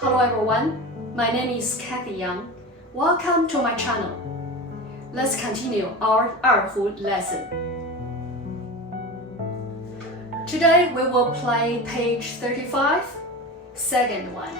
Hello everyone, my name is Cathy Yang. Welcome to my channel. Let's continue our Erhu lesson. Today we will play page 35, second one.